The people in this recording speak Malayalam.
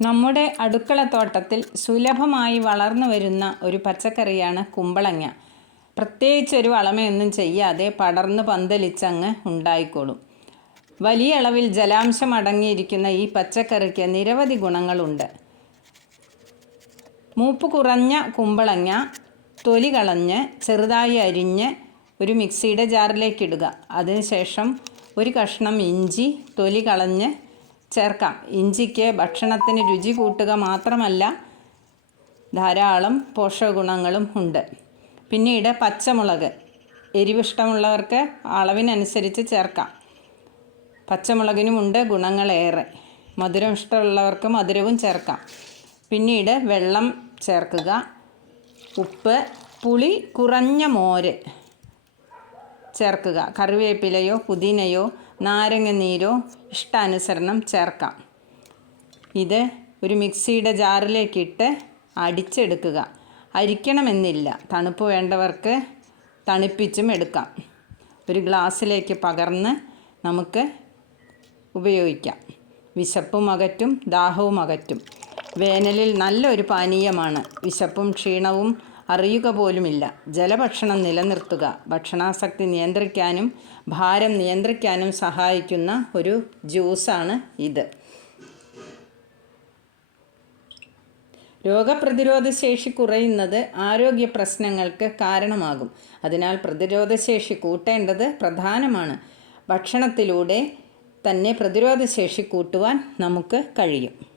നമ്മുടെ അടുക്കളത്തോട്ടത്തിൽ സുലഭമായി വളർന്നു വരുന്ന ഒരു പച്ചക്കറിയാണ് കുമ്പളങ്ങ. പ്രത്യേകിച്ചൊരു വളമയൊന്നും ചെയ്യാതെ പടർന്ന് പന്തലിച്ചങ്ങ് ഉണ്ടായിക്കോളും. വലിയ അളവിൽ ജലാംശം അടങ്ങിയിരിക്കുന്ന ഈ പച്ചക്കറിക്ക് നിരവധി ഗുണങ്ങളുണ്ട്. മൂപ്പ് കുറഞ്ഞ കുമ്പളങ്ങ തൊലി കളഞ്ഞ് ചെറുതായി അരിഞ്ഞ് ഒരു മിക്സിയുടെ ജാറിലേക്ക് ഇടുക. അതിനുശേഷം ഒരു കഷ്ണം ഇഞ്ചി തൊലി കളഞ്ഞ് ചേർക്കാം. ഇഞ്ചിക്ക് ഭക്ഷണത്തിന് രുചി കൂട്ടുക മാത്രമല്ല, ധാരാളം പോഷകഗുണങ്ങളും ഉണ്ട്. പിന്നീട് പച്ചമുളക്, എരിവിഷ്ടമുള്ളവർക്ക് അളവിനനുസരിച്ച് ചേർക്കാം. പച്ചമുളകിനുമുണ്ട് ഗുണങ്ങളേറെ. മധുരം ഇഷ്ടമുള്ളവർക്ക് മധുരവും ചേർക്കാം. പിന്നീട് വെള്ളം ചേർക്കുക, ഉപ്പ്, പുളി കുറഞ്ഞ മോര് ചേർക്കുക. കറിവേപ്പിലയോ പുതിനയോ നാരങ്ങ നീരോ ഇഷ്ടാനുസരണം ചേർക്കാം. ഇത് ഒരു മിക്സിയുടെ ജാറിലേക്കിട്ട് അടിച്ചെടുക്കുക. അരിക്കണമെന്നില്ല. തണുപ്പ് വേണ്ടവർക്ക് തണുപ്പിച്ചും എടുക്കാം. ഒരു ഗ്ലാസ്സിലേക്ക് പകർന്ന് നമുക്ക് ഉപയോഗിക്കാം. വിശപ്പും അകറ്റും, ദാഹവും അകറ്റും. വേനലിൽ നല്ലൊരു പാനീയമാണ്. വിശപ്പും ക്ഷീണവും അറിയുക പോലുമില്ല. ജലഭക്ഷണം നിലനിർത്തുക. ഭക്ഷണാസക്തി നിയന്ത്രിക്കാനും ഭാരം നിയന്ത്രിക്കാനും സഹായിക്കുന്ന ഒരു ജ്യൂസാണ് ഇത്. രോഗപ്രതിരോധശേഷി കുറയുന്നത് ആരോഗ്യ പ്രശ്നങ്ങൾക്ക് കാരണമാകും. അതിനാൽ പ്രതിരോധശേഷി കൂട്ടേണ്ടത് പ്രധാനമാണ്. ഭക്ഷണത്തിലൂടെ തന്നെ പ്രതിരോധശേഷി കൂട്ടുവാൻ നമുക്ക് കഴിയും.